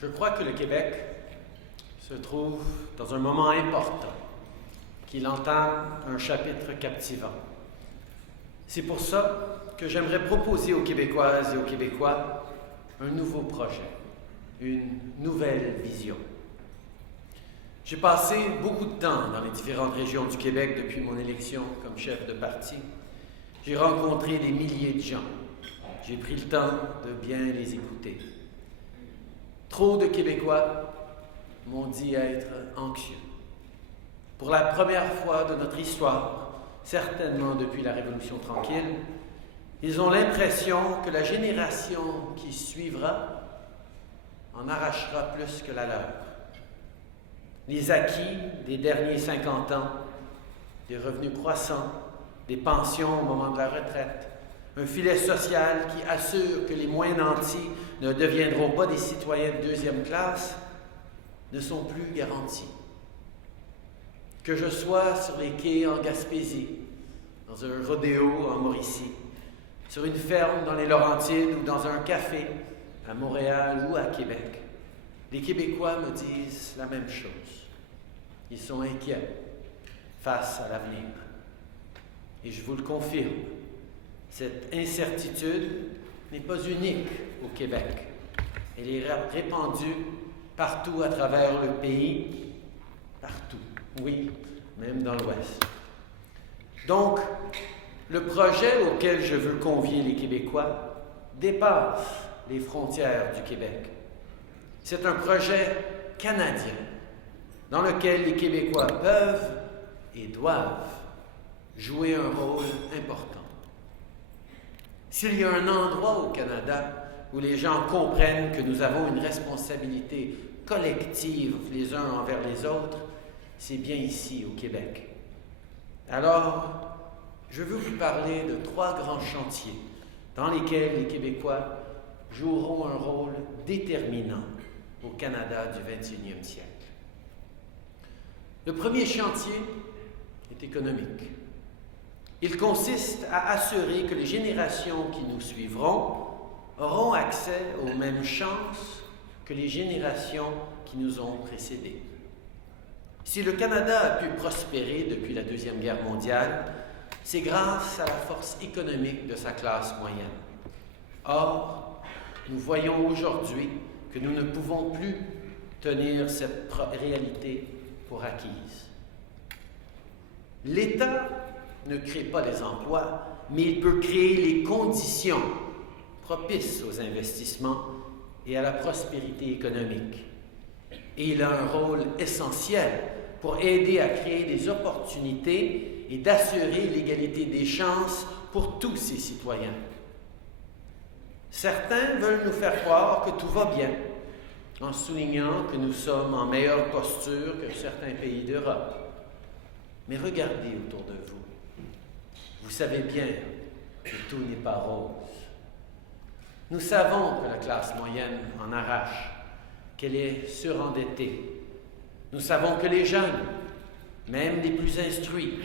Je crois que le Québec se trouve dans un moment important, qu'il entame un chapitre captivant. C'est pour ça que j'aimerais proposer aux Québécoises et aux Québécois un nouveau projet, une nouvelle vision. J'ai passé beaucoup de temps dans les différentes régions du Québec depuis mon élection comme chef de parti. J'ai rencontré des milliers de gens. J'ai pris le temps de bien les écouter. Trop de Québécois m'ont dit être anxieux. Pour la première fois de notre histoire, certainement depuis la Révolution tranquille, ils ont l'impression que la génération qui suivra en arrachera plus que la leur. Les acquis des derniers 50 ans, des revenus croissants, des pensions au moment de la retraite, un filet social qui assure que les moins nantis ne deviendront pas des citoyens de deuxième classe, ne sont plus garantis. Que je sois sur les quais en Gaspésie, dans un rodéo en Mauricie, sur une ferme dans les Laurentides ou dans un café à Montréal ou à Québec, les Québécois me disent la même chose. Ils sont inquiets face à l'avenir. Et je vous le confirme, cette incertitude n'est pas unique au Québec. Elle est répandue partout à travers le pays, partout, oui, même dans l'Ouest. Donc, le projet auquel je veux convier les Québécois dépasse les frontières du Québec. C'est un projet canadien dans lequel les Québécois peuvent et doivent jouer un rôle important. S'il y a un endroit au Canada où les gens comprennent que nous avons une responsabilité collective les uns envers les autres, c'est bien ici, au Québec. Alors, je veux vous parler de 3 grands chantiers dans lesquels les Québécois joueront un rôle déterminant au Canada du 21e siècle. Le premier chantier est économique. Il consiste à assurer que les générations qui nous suivront auront accès aux mêmes chances que les générations qui nous ont précédés. Si le Canada a pu prospérer depuis la Deuxième Guerre mondiale, c'est grâce à la force économique de sa classe moyenne. Or, nous voyons aujourd'hui que nous ne pouvons plus tenir cette réalité pour acquise. L'État ne crée pas les emplois, mais il peut créer les conditions propices aux investissements et à la prospérité économique. Et il a un rôle essentiel pour aider à créer des opportunités et d'assurer l'égalité des chances pour tous ses citoyens. Certains veulent nous faire croire que tout va bien, en soulignant que nous sommes en meilleure posture que certains pays d'Europe. Mais regardez autour de vous. Vous savez bien que tout n'est pas rose. Nous savons que la classe moyenne en arrache, qu'elle est surendettée. Nous savons que les jeunes, même les plus instruits,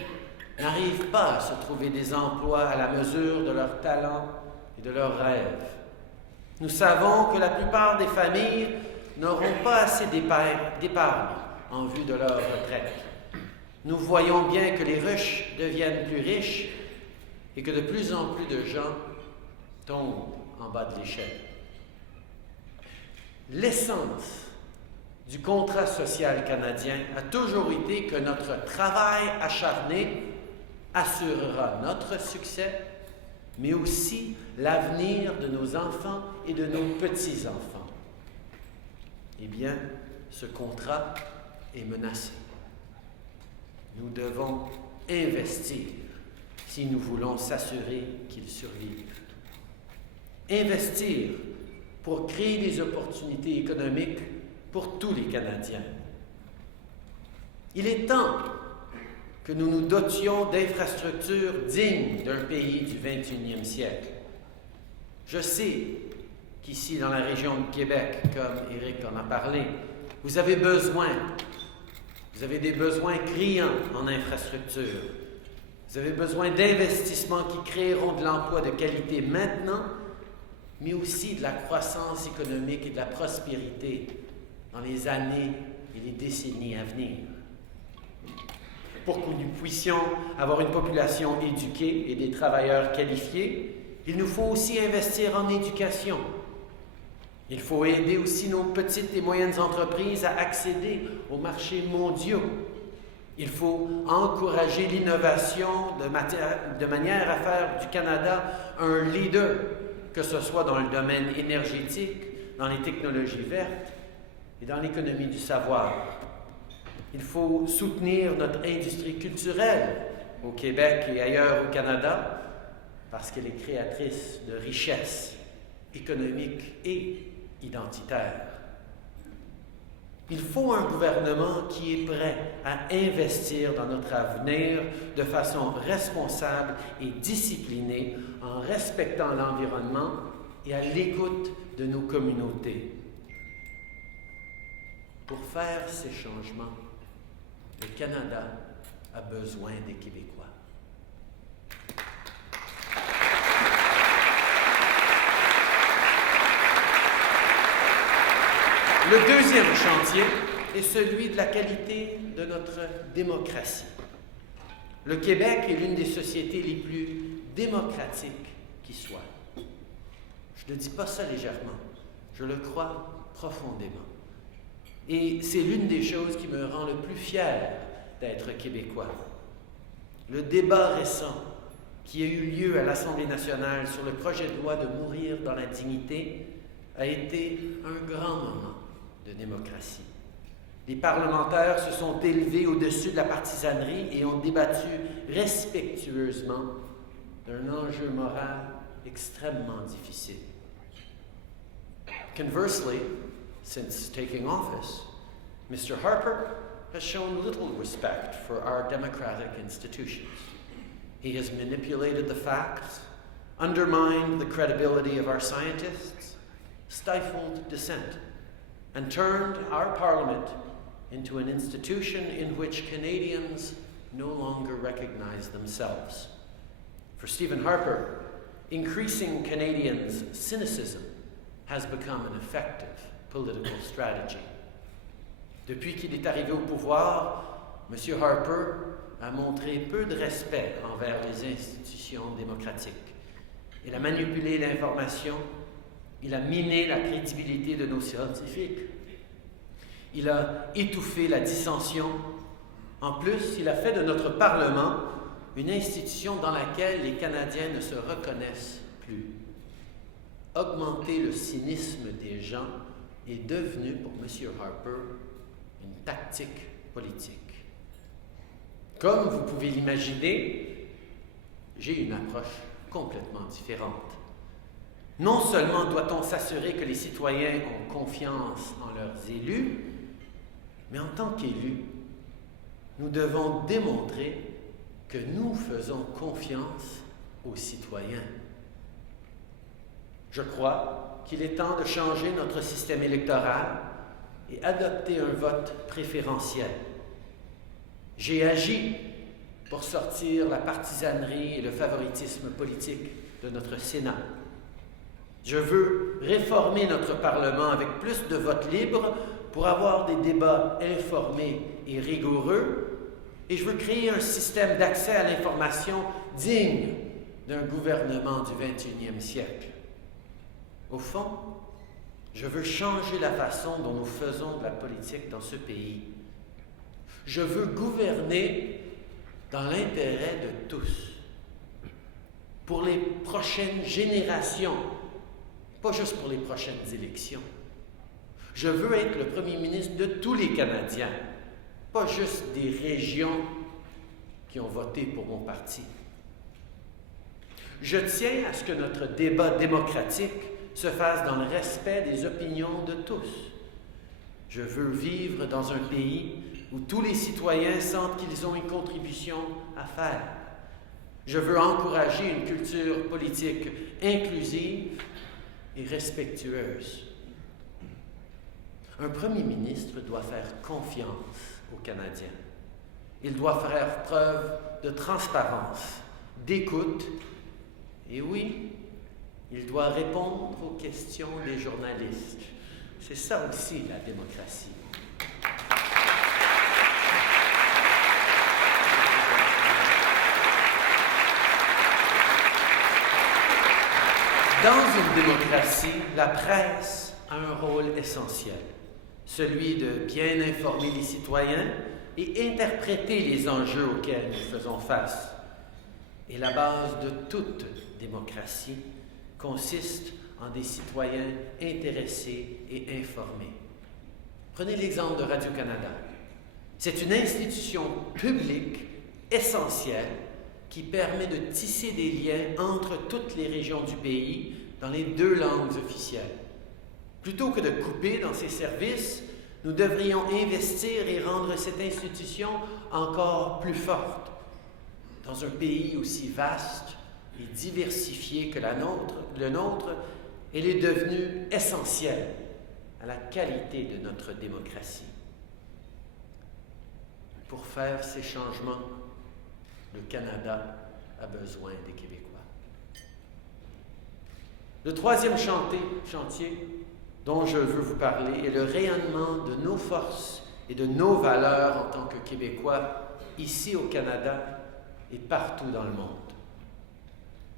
n'arrivent pas à se trouver des emplois à la mesure de leurs talents et de leurs rêves. Nous savons que la plupart des familles n'auront pas assez d'épargne en vue de leur retraite. Nous voyons bien que les riches deviennent plus riches et que de plus en plus de gens tombent en bas de l'échelle. L'essence du contrat social canadien a toujours été que notre travail acharné assurera notre succès, mais aussi l'avenir de nos enfants et de nos petits-enfants. Eh bien, ce contrat est menacé. Nous devons investir si nous voulons s'assurer qu'il survive. Investir pour créer des opportunités économiques pour tous les Canadiens. Il est temps que nous nous dotions d'infrastructures dignes d'un pays du 21e siècle. Je sais qu'ici, dans la région de Québec, comme Éric en a parlé, vous avez des besoins criants en infrastructures. Vous avez besoin d'investissements qui créeront de l'emploi de qualité maintenant mais aussi de la croissance économique et de la prospérité dans les années et les décennies à venir. Pour que nous puissions avoir une population éduquée et des travailleurs qualifiés, il nous faut aussi investir en éducation. Il faut aider aussi nos petites et moyennes entreprises à accéder aux marchés mondiaux. Il faut encourager l'innovation de manière à faire du Canada un leader, que ce soit dans le domaine énergétique, dans les technologies vertes et dans l'économie du savoir. Il faut soutenir notre industrie culturelle au Québec et ailleurs au Canada parce qu'elle est créatrice de richesses économiques et identitaires. Il faut un gouvernement qui est prêt à investir dans notre avenir de façon responsable et disciplinée en respectant l'environnement et à l'écoute de nos communautés. Pour faire ces changements, le Canada a besoin des Québécois. Le deuxième chantier est celui de la qualité de notre démocratie. Le Québec est l'une des sociétés les plus démocratiques qui soit. Je ne dis pas ça légèrement, je le crois profondément. Et c'est l'une des choses qui me rend le plus fier d'être québécois. Le débat récent qui a eu lieu à l'Assemblée nationale sur le projet de loi de mourir dans la dignité a été un grand moment de démocratie. Les parlementaires se sont élevés au-dessus de la partisanerie et ont débattu respectueusement d'un enjeu moral extrêmement difficile. Conversely, since taking office, Mr. Harper has shown little respect for our democratic institutions. He has manipulated the facts, undermined the credibility of our scientists, stifled dissent, and turned our Parliament into an institution in which Canadians no longer recognize themselves. For Stephen Harper, increasing Canadians' cynicism has become an effective political strategy. Depuis qu'il est arrivé au pouvoir, M. Harper a montré peu de respect envers les institutions démocratiques. Il a manipulé l'information, il a miné la crédibilité de nos scientifiques, il a étouffé la dissension. En plus, il a fait de notre Parlement une institution dans laquelle les Canadiens ne se reconnaissent plus. Augmenter le cynisme des gens est devenu, pour M. Harper, une tactique politique. Comme vous pouvez l'imaginer, j'ai une approche complètement différente. Non seulement doit-on s'assurer que les citoyens ont confiance en leurs élus, mais en tant qu'élus, nous devons démontrer que nous faisons confiance aux citoyens. Je crois qu'il est temps de changer notre système électoral et adopter un vote préférentiel. J'ai agi pour sortir la partisanerie et le favoritisme politique de notre Sénat. Je veux réformer notre Parlement avec plus de votes libres pour avoir des débats informés et rigoureux, et je veux créer un système d'accès à l'information digne d'un gouvernement du 21e siècle. Au fond, je veux changer la façon dont nous faisons de la politique dans ce pays. Je veux gouverner dans l'intérêt de tous, pour les prochaines générations, pas juste pour les prochaines élections. Je veux être le premier ministre de tous les Canadiens, pas juste des régions qui ont voté pour mon parti. Je tiens à ce que notre débat démocratique se fasse dans le respect des opinions de tous. Je veux vivre dans un pays où tous les citoyens sentent qu'ils ont une contribution à faire. Je veux encourager une culture politique inclusive et respectueuse. Un premier ministre doit faire confiance aux Canadiens. Il doit faire preuve de transparence, d'écoute et, oui, Il doit répondre aux questions des journalistes. C'est ça aussi, la démocratie. Dans une démocratie, la presse a un rôle essentiel, celui de bien informer les citoyens et interpréter les enjeux auxquels nous faisons face. Et la base de toute démocratie consiste en des citoyens intéressés et informés. Prenez l'exemple de Radio-Canada. C'est une institution publique essentielle qui permet de tisser des liens entre toutes les régions du pays dans les 2 langues officielles. Plutôt que de couper dans ses services, nous devrions investir et rendre cette institution encore plus forte. Dans un pays aussi vaste et diversifié que le nôtre, elle est devenue essentielle à la qualité de notre démocratie. Pour faire ces changements, le Canada a besoin des Québécois. Le 3e chantier dont je veux vous parler est le rayonnement de nos forces et de nos valeurs en tant que Québécois, ici au Canada et partout dans le monde.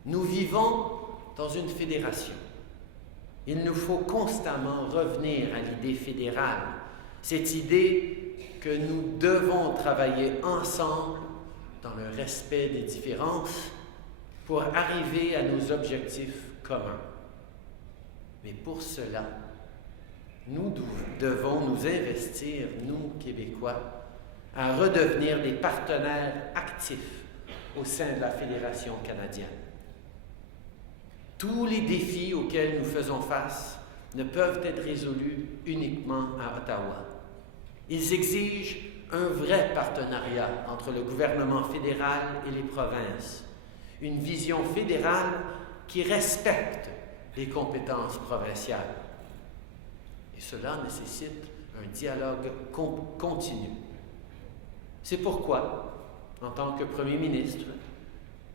Nous vivons dans une fédération. Il nous faut constamment revenir à l'idée fédérale, cette idée que nous devons travailler ensemble dans le respect des différences pour arriver à nos objectifs communs. Mais pour cela, nous devons nous investir, nous, Québécois, à redevenir des partenaires actifs au sein de la Fédération canadienne. Tous les défis auxquels nous faisons face ne peuvent être résolus uniquement à Ottawa. Ils exigent un vrai partenariat entre le gouvernement fédéral et les provinces, une vision fédérale qui respecte les compétences provinciales. Et cela nécessite un dialogue continu. C'est pourquoi, en tant que Premier ministre,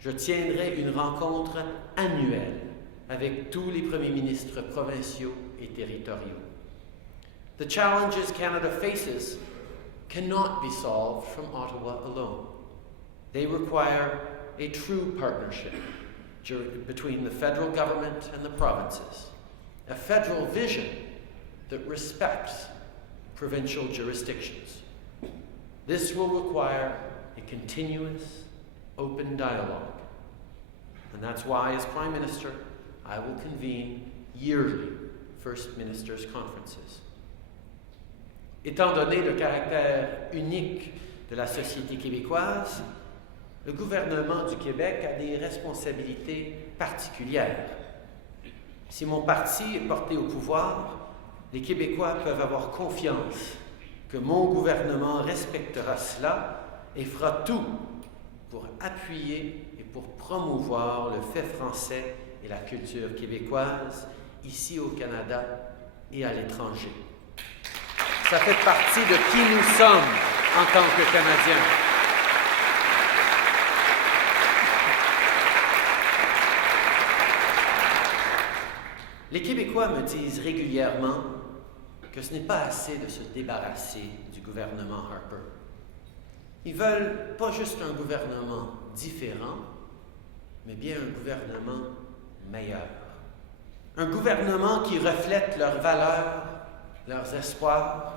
je tiendrai une rencontre annuelle avec tous les premiers ministres provinciaux et territoriaux. The challenges Canada faces cannot be solved from Ottawa alone. They require a true partnership between the federal government and the provinces, a federal vision that respects provincial jurisdictions. This will require a continuous, open dialogue. And that's why, as Prime Minister, I will convene yearly First Ministers' Conferences. Étant donné le caractère unique de la société québécoise, le gouvernement du Québec a des responsabilités particulières. Si mon parti est porté au pouvoir, les Québécois peuvent avoir confiance que mon gouvernement respectera cela et fera tout pour appuyer et pour promouvoir le fait français et la culture québécoise ici au Canada et à l'étranger. Ça fait partie de qui nous sommes en tant que Canadiens. Les Québécois me disent régulièrement que ce n'est pas assez de se débarrasser du gouvernement Harper. Ils veulent pas juste un gouvernement différent, mais bien un gouvernement meilleur. Un gouvernement qui reflète leurs valeurs, leurs espoirs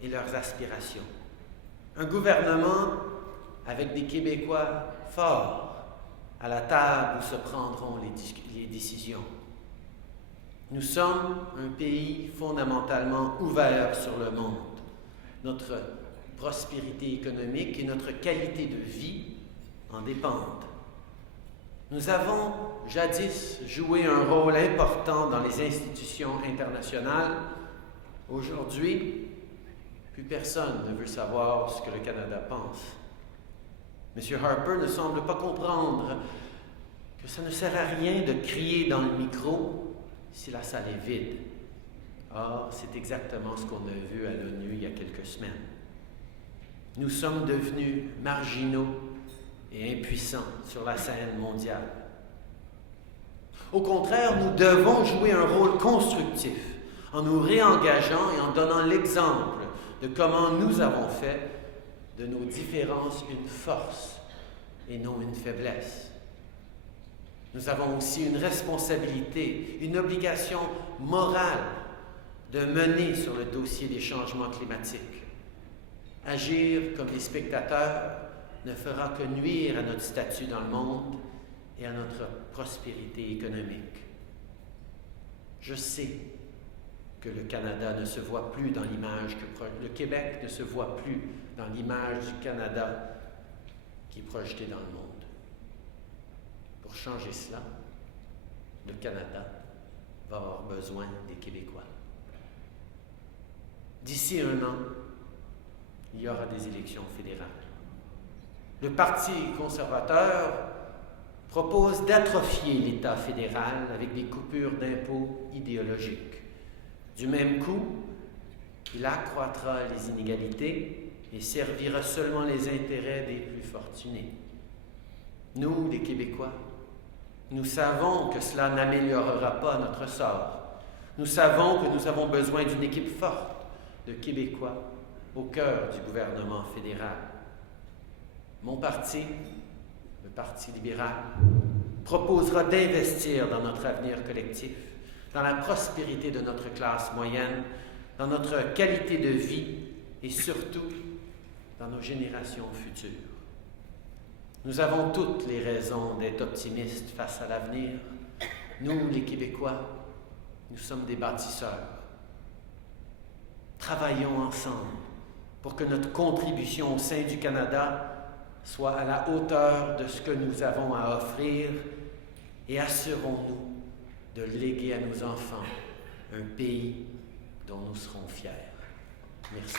et leurs aspirations. Un gouvernement avec des Québécois forts à la table où se prendront les décisions. Nous sommes un pays fondamentalement ouvert sur le monde. Notre prospérité économique et notre qualité de vie en dépendent. Nous avons jadis joué un rôle important dans les institutions internationales. Aujourd'hui, plus personne ne veut savoir ce que le Canada pense. M. Harper ne semble pas comprendre que ça ne sert à rien de crier dans le micro si la salle est vide. Or, c'est exactement ce qu'on a vu à l'ONU il y a quelques semaines. Nous sommes devenus marginaux et impuissants sur la scène mondiale. Au contraire, nous devons jouer un rôle constructif en nous réengageant et en donnant l'exemple de comment nous avons fait de nos différences une force et non une faiblesse. Nous avons aussi une responsabilité, une obligation morale de mener sur le dossier des changements climatiques. Agir comme des spectateurs ne fera que nuire à notre statut dans le monde et à notre prospérité économique. Je sais que le Canada ne se voit plus dans l'image le Québec ne se voit plus dans l'image du Canada qui est projetée dans le monde. Pour changer cela, le Canada va avoir besoin des Québécois. D'ici 1 an, il y aura des élections fédérales. Le Parti conservateur propose d'atrophier l'État fédéral avec des coupures d'impôts idéologiques. Du même coup, il accroîtra les inégalités et servira seulement les intérêts des plus fortunés. Nous, les Québécois, nous savons que cela n'améliorera pas notre sort. Nous savons que nous avons besoin d'une équipe forte de Québécois au cœur du gouvernement fédéral. Mon parti, le Parti libéral, proposera d'investir dans notre avenir collectif, dans la prospérité de notre classe moyenne, dans notre qualité de vie et surtout dans nos générations futures. Nous avons toutes les raisons d'être optimistes face à l'avenir. Nous, les Québécois, nous sommes des bâtisseurs. Travaillons ensemble pour que notre contribution au sein du Canada soit à la hauteur de ce que nous avons à offrir et assurons-nous de léguer à nos enfants un pays dont nous serons fiers. Merci.